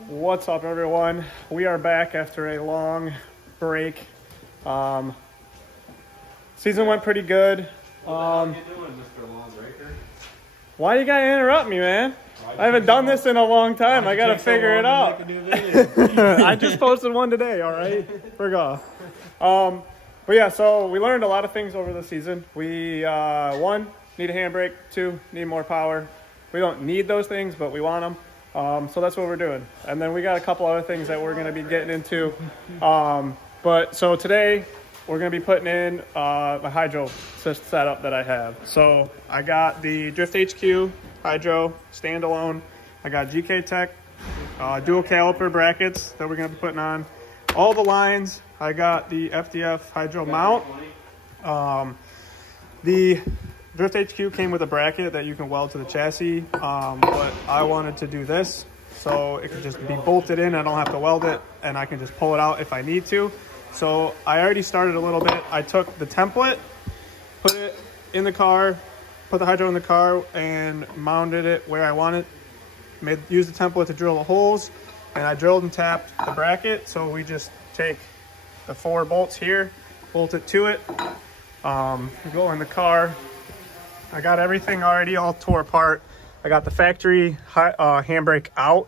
What's up, everyone? We are back after a long break. Season went pretty good. What the hell are you doing, Mr. Long Breaker? Why you gotta interrupt me, man? I haven't done this in a long time. I gotta figure it out. I just posted one today, all right? Forgot. But yeah, so we learned a lot of things over the season. We, one, need a handbrake. Two, need more power. We don't need those things, but we want them. So that's what we're doing. And then we got a couple other things that we're going to be getting into. So today we're going to be putting in the hydro setup that I have. So I got the Drift HQ hydro standalone. I got GKtech dual caliper brackets that we're going to be putting on. All the lines. I got the FDF hydro mount. The Drift HQ came with a bracket that you can weld to the chassis, but I wanted to do this so it could just be bolted in. I don't have to weld it, and I can just pull it out if I need to. So I already started a little bit. I took the template, put it in the car, put the hydro in the car, and mounted it where I wanted. Used the template to drill the holes, and I drilled and tapped the bracket. So we just take the 4 bolts here, bolt it to it, go in the car. I got everything already all tore apart. I got the factory handbrake out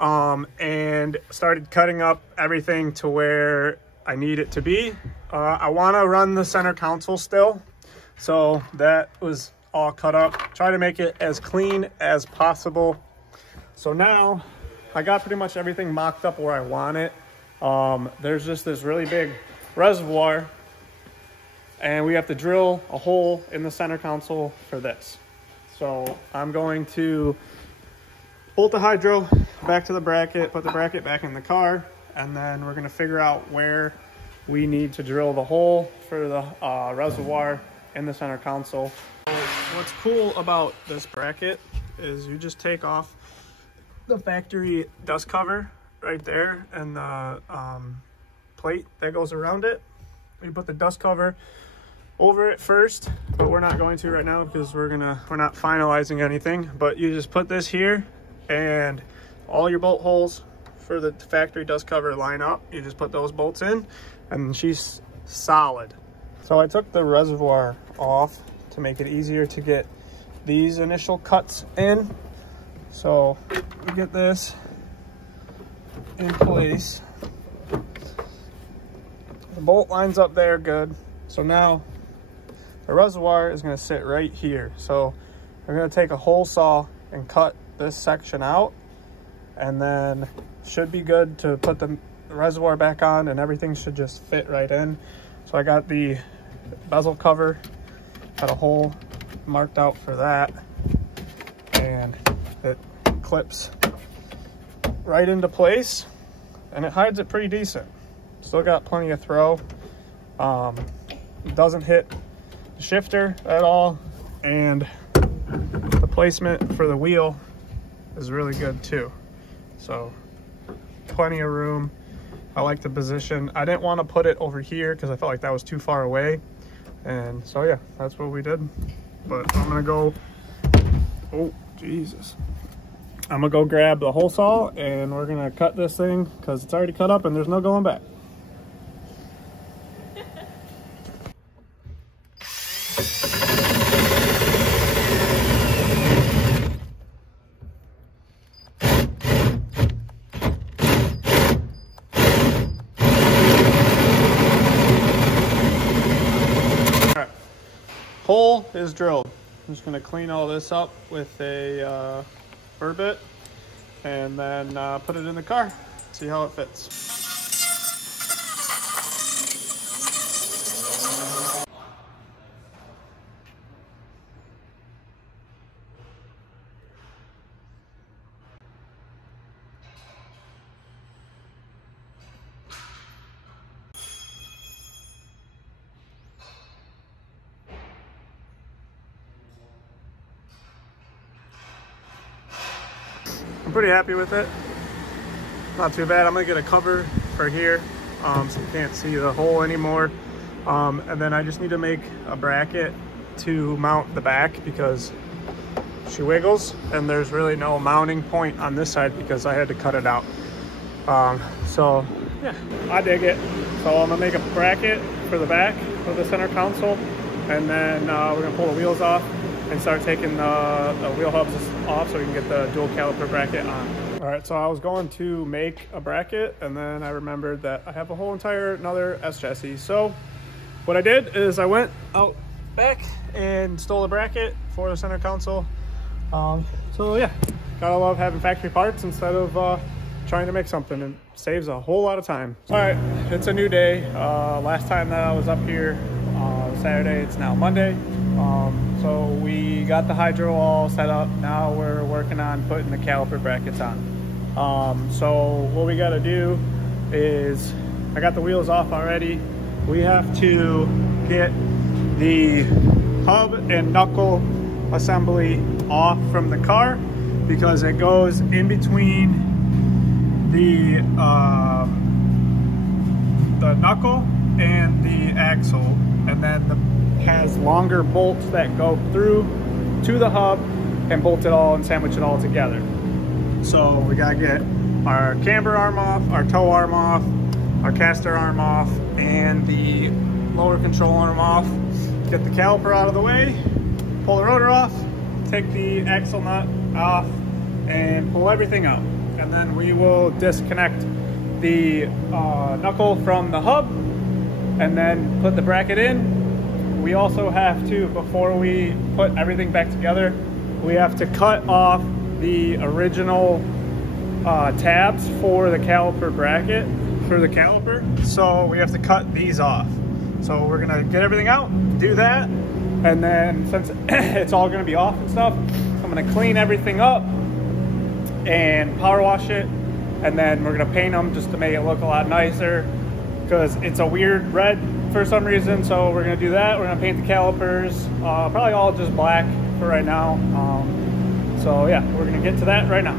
and started cutting up everything to where I need it to be. I want to run the center console still, so that was all cut up. Try to make it as clean as possible. So now I got pretty much everything mocked up where I want it. There's just this really big reservoir, and we have to drill a hole in the center console for this. So I'm going to bolt the hydro back to the bracket, put the bracket back in the car, and then we're going to figure out where we need to drill the hole for the reservoir in the center console. So what's cool about this bracket is you just take off the factory dust cover right there and the plate that goes around it. We put the dust cover over it first, but we're not going to right now because we're not finalizing anything. But you just put this here, and all your bolt holes for the factory dust cover line up. You just put those bolts in, and she's solid. So I took the reservoir off to make it easier to get these initial cuts in. So we get this in place. The bolt lines up there good. So now the reservoir is going to sit right here. So we're going to take a hole saw and cut this section out, and then should be good to put the reservoir back on, and everything should just fit right in. So I got the bezel cover, got a hole marked out for that, and it clips right into place, and it hides it pretty decent. Still got plenty of throw. It doesn't hit the shifter at all, and the placement for the wheel is really good too. So plenty of room. I like the position. I didn't want to put it over here because I felt like that was too far away, and so yeah, that's what we did. But I'm gonna go, oh Jesus, I'm gonna go grab the hole saw, and we're gonna cut this thing because it's already cut up and there's no going back. Hole is drilled. I'm just going to clean all this up with a burr bit, and then put it in the car, see how it fits. I'm pretty happy with it. Not too bad. I'm gonna get a cover for here so you can't see the hole anymore. And then I just need to make a bracket to mount the back because she wiggles, and there's really no mounting point on this side because I had to cut it out. So yeah, I dig it. So I'm gonna make a bracket for the back of the center console, and then we're gonna pull the wheels off and start taking the wheel hubs off so we can get the dual caliper bracket on. All right, so I was going to make a bracket, and then I remembered that I have a whole another S chassis. So what I did is I went out back and stole a bracket for the center console. So yeah, gotta love having factory parts instead of trying to make something. It saves a whole lot of time. All right, it's a new day. Last time that I was up here, Saturday, it's now Monday. So we got the hydro all set up. Now we're working on putting the caliper brackets on. So what we gotta do is, I got the wheels off already. We have to get the hub and knuckle assembly off from the car because it goes in between the knuckle and the axle, and then has longer bolts that go through to the hub and bolt it all and sandwich it all together. So we gotta get our camber arm off, our tow arm off, our caster arm off, and the lower control arm off. Get the caliper out of the way, pull the rotor off, take the axle nut off, and pull everything out. And then we will disconnect the knuckle from the hub and then put the bracket in. We also have to, before we put everything back together, we have to cut off the original tabs for the caliper bracket, for the caliper. So we have to cut these off. So we're gonna get everything out, do that, and then since it's all gonna be off and stuff, I'm gonna clean everything up and power wash it, and then we're gonna paint them just to make it look a lot nicer because it's a weird red for some reason. So we're gonna do that. We're gonna paint the calipers, probably all just black for right now. So yeah, we're gonna get to that right now.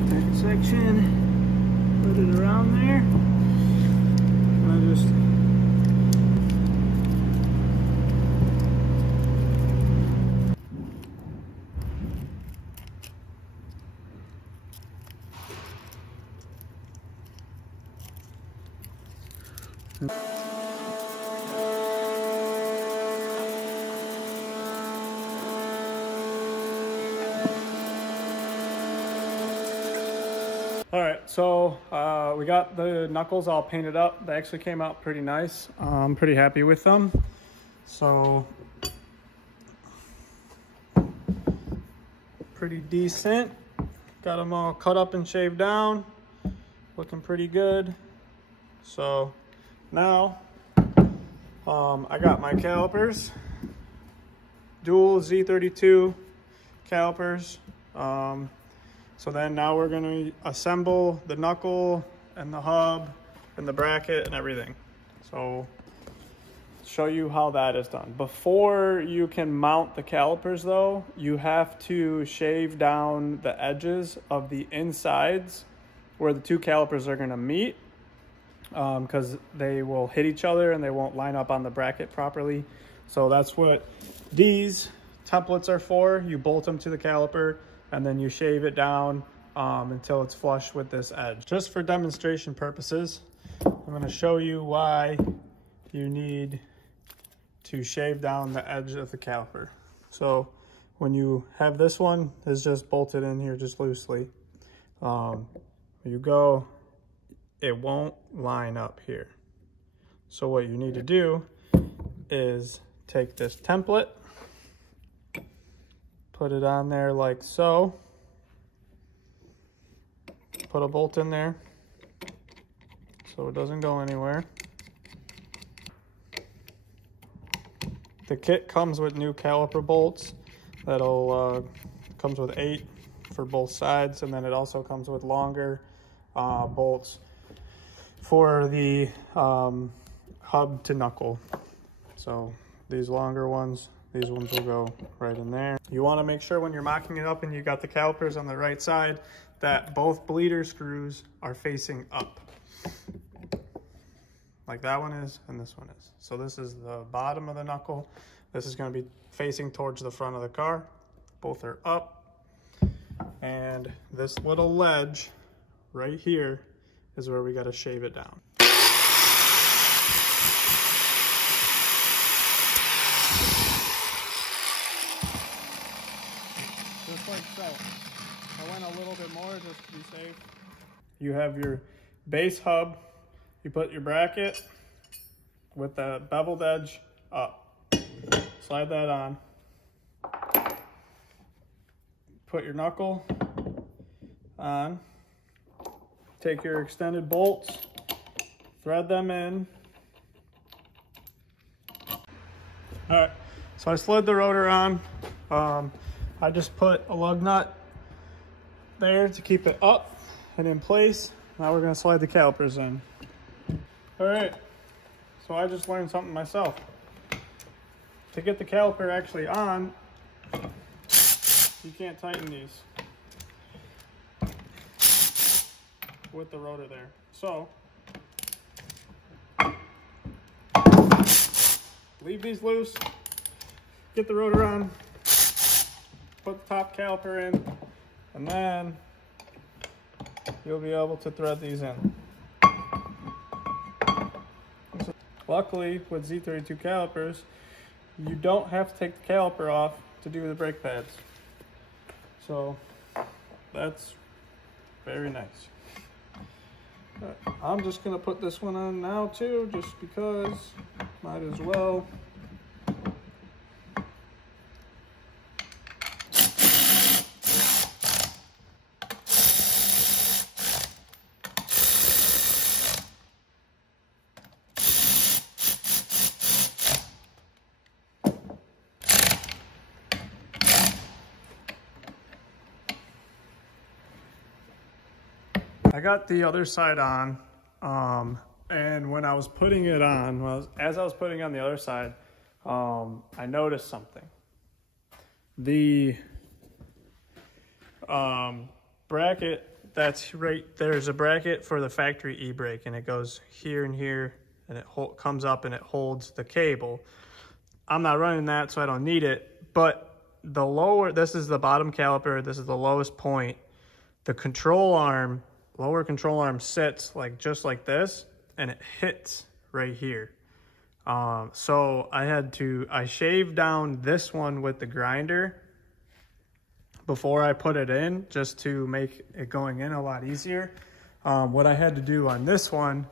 That section, put it around there. I just All right, so we got the knuckles all painted up. They actually came out pretty nice. I'm pretty happy with them. So pretty decent. Got them all cut up and shaved down. Looking pretty good. So now I got my calipers, dual Z32 calipers. So then now we're gonna assemble the knuckle and the hub and the bracket and everything. So show you how that is done. Before you can mount the calipers though, you have to shave down the edges of the insides where the two calipers are gonna meet, because they will hit each other and they won't line up on the bracket properly. So that's what these templates are for. You bolt them to the caliper and then you shave it down until it's flush with this edge. Just for demonstration purposes, I'm gonna show you why you need to shave down the edge of the caliper. So when you have this one, it's just bolted in here just loosely. You go, it won't line up here. So what you need to do is take this template Put it on there like so. Put a bolt in there so it doesn't go anywhere. The kit comes with new caliper bolts. That'll comes with 8 for both sides, and then it also comes with longer bolts for the hub to knuckle. So these longer ones, these ones will go right in there. You want to make sure when you're mocking it up and you got the calipers on the right side that both bleeder screws are facing up. Like that one is and this one is. So this is the bottom of the knuckle. This is going to be facing towards the front of the car. Both are up. And this little ledge right here is where we got to shave it down. Just like so. I went a little bit more just to be safe. You have your base hub. You put your bracket with the beveled edge up. Slide that on. Put your knuckle on. Take your extended bolts, thread them in. All right, so I slid the rotor on. I just put a lug nut there to keep it up and in place. Now we're gonna slide the calipers in. All right, so I just learned something myself. To get the caliper actually on, you can't tighten these with the rotor there. So, leave these loose, get the rotor on, put the top caliper in, and then you'll be able to thread these in. Luckily, with Z32 calipers, you don't have to take the caliper off to do the brake pads. So that's very nice. I'm just gonna put this one on now too, just because, might as well. I got the other side on, and when I was putting it on, as I was putting on the other side, I noticed something. The bracket that's right there's a bracket for the factory e-brake, and it goes here and here, and it comes up and it holds the cable. I'm not running that, so I don't need it. But the lower, this is the bottom caliper, this is the lowest point. The control arm, lower control arm sits like just like this, and it hits right here. So I shaved down this one with the grinder before I put it in, just to make it going in a lot easier. What I had to do on this one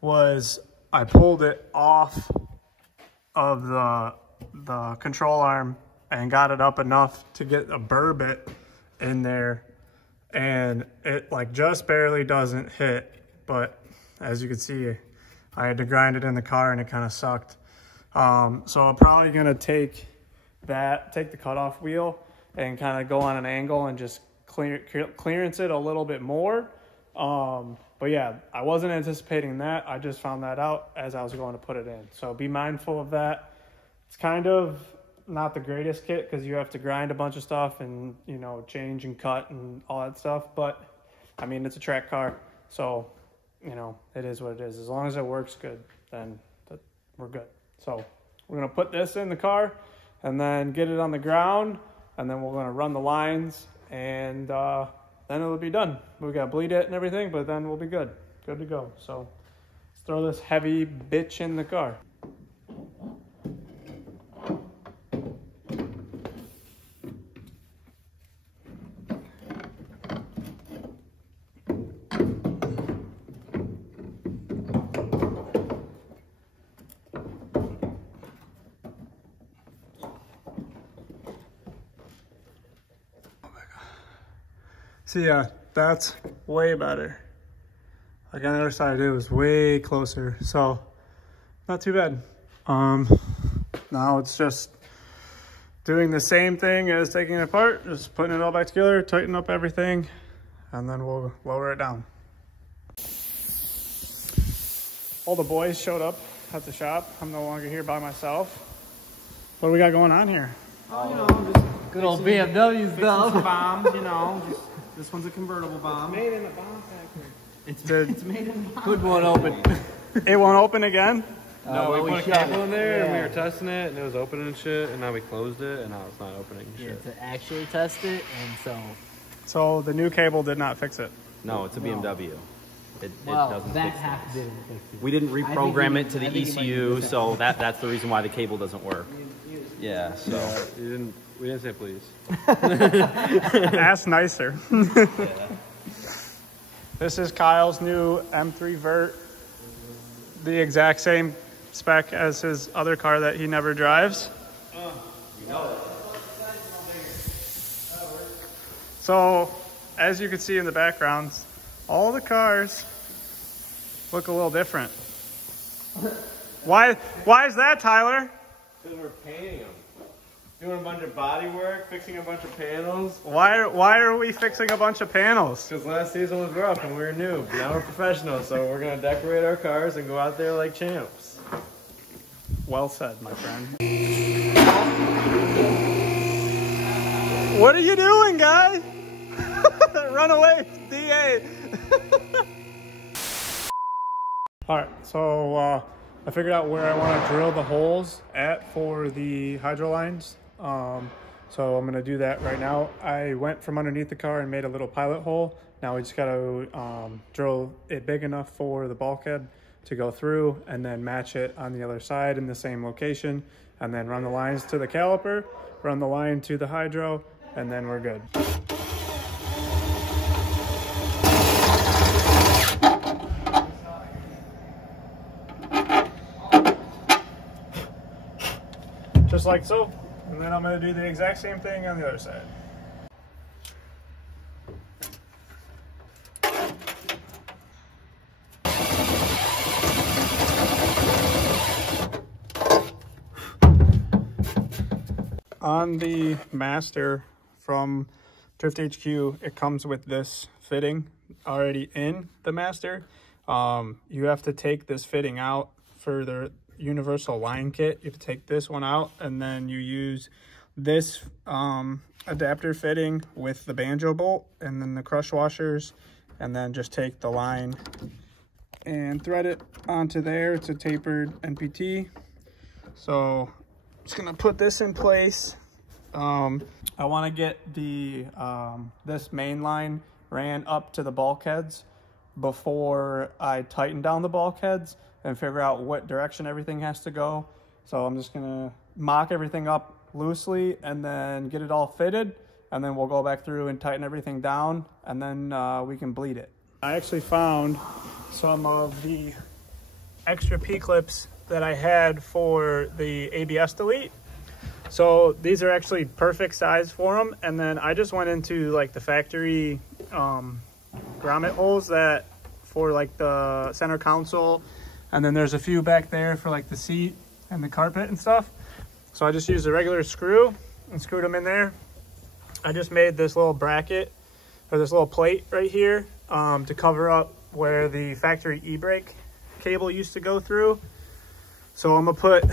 was I pulled it off of the control arm and got it up enough to get a burr bit in there, and it like just barely doesn't hit. But as you can see, I had to grind it in the car and it kind of sucked. So I'm probably gonna take the cutoff wheel and kind of go on an angle and just clearance it a little bit more. But yeah, I wasn't anticipating that. I just found that out as I was going to put it in. So be mindful of that. It's kind of not the greatest kit because you have to grind a bunch of stuff and, you know, change and cut and all that stuff. But I mean, it's a track car, so, you know, it is what it is. As long as it works good, then we're good. So we're gonna put this in the car and then get it on the ground, and then we're gonna run the lines, and then it'll be done. We gotta bleed it and everything, but then we'll be good to go. So let's throw this heavy bitch in the car. See, yeah, that's way better. Like on the other side, it was way closer. So not too bad. Now it's just doing the same thing as taking it apart, just putting it all back together, tighten up everything, and then we'll lower it down. All the boys showed up at the shop. I'm no longer here by myself. What do we got going on here? Oh, you know, just good old BMW stuff. Some bombs, you know. This one's a convertible bomb. It's made in a bomb factory. It's made in a bomb. Good one open. It won't open again? No, we put a cable in there and we Yeah. were testing it and it was opening and shit, and now we closed it and now it's not opening and shit. Yeah, to actually test it, and So the new cable did not fix it. No, it's a BMW. It well, doesn't that fix half things. didn't fix it. We didn't reprogram it to the I think it might be ECU, different. so that's the reason why the cable doesn't work. Yeah, so we didn't say please. Ask nicer. This is Kyle's new M3 Vert. The exact same spec as his other car that he never drives. So, as you can see in the background, all the cars look a little different. Why is that, Tyler? Because we're painting them. Doing a bunch of body work, fixing a bunch of panels. Why are we fixing a bunch of panels? Because last season was rough and we were new. Now we're professionals, so we're going to decorate our cars and go out there like champs. Well said, my friend. What are you doing, guy? Run away, DA. All right, so I figured out where I want to drill the holes at for the hydro lines. So I'm gonna do that right now. I went from underneath the car and made a little pilot hole. Now we just gotta drill it big enough for the bulkhead to go through and then match it on the other side in the same location, and then run the lines to the caliper, run the line to the hydro, and then we're good. Just like so. And then I'm going to do the exact same thing on the other side. On the Master from Drift HQ, it comes with this fitting already in the Master. You have to take this fitting out for the universal line kit. You have to take this one out, and then you use this adapter fitting with the banjo bolt and then the crush washers, and then just take the line and thread it onto there. It's a tapered NPT. So I'm just gonna put this in place. I want to get the this main line ran up to the bulkheads before I tighten down the bulkheads and figure out what direction everything has to go. So I'm just gonna mock everything up loosely and then get it all fitted, and then we'll go back through and tighten everything down, and then we can bleed it. I actually found some of the extra P-clips that I had for the ABS delete. So these are actually perfect size for them, and then I just went into like the factory grommet holes that for like the center console, and then there's a few back there for like the seat and the carpet and stuff. So I just used a regular screw and screwed them in there. I just made this little bracket, or this little plate right here, to cover up where the factory e-brake cable used to go through. So I'm gonna put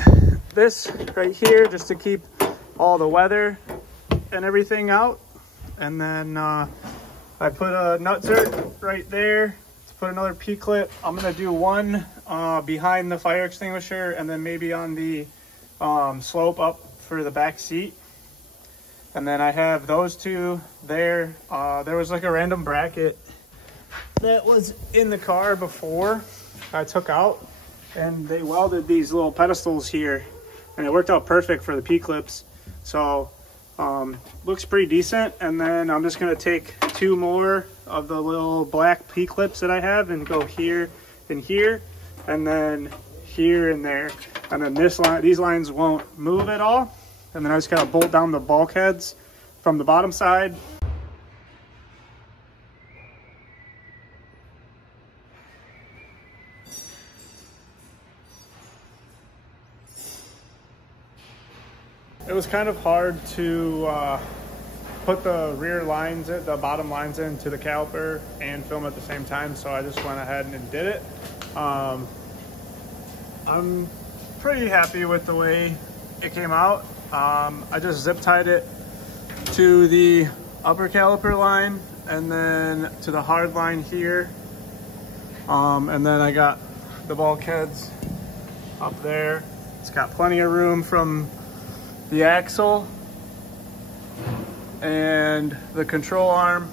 this right here just to keep all the weather and everything out. And then I put a nutser right there to put another P-clip. I'm gonna do one behind the fire extinguisher, and then maybe on the slope up for the back seat. And then I have those two there. There was like a random bracket that was in the car before I took out, and they welded these little pedestals here, and it worked out perfect for the P-clips. So looks pretty decent. And then I'm just gonna take two more of the little black P-clips that I have and go here and here, and then here and there. And then this line, these lines won't move at all. And then I just gotta bolt down the bulkheads from the bottom side. was kind of hard to put the rear lines, the bottom lines into the caliper and film at the same time, so I just went ahead and did it. I'm pretty happy with the way it came out. I just zip tied it to the upper caliper line and then to the hard line here. And then I got the bulkheads up there. It's got plenty of room from the axle and the control arm.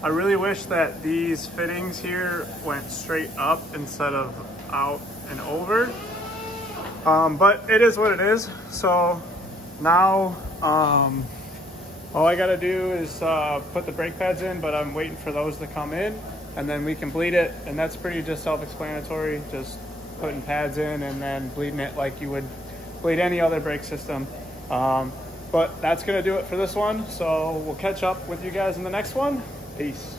I really wish that these fittings here went straight up instead of out and over. But it is what it is. So now all I gotta do is put the brake pads in, but I'm waiting for those to come in and then we can bleed it. And that's pretty just self-explanatory, just putting pads in and then bleeding it like you would bleed any other brake system. But that's gonna do it for this one. So we'll catch up with you guys in the next one. Peace.